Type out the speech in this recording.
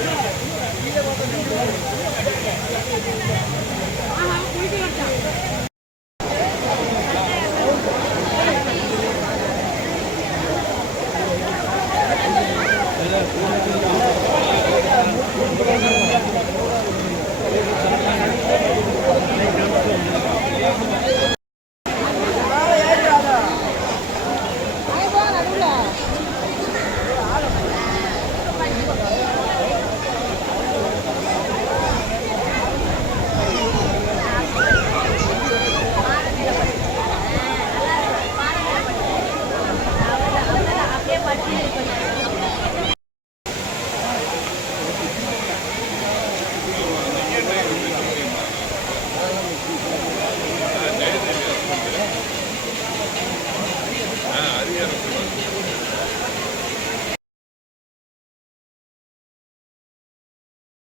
Yeah, yeah, yeah.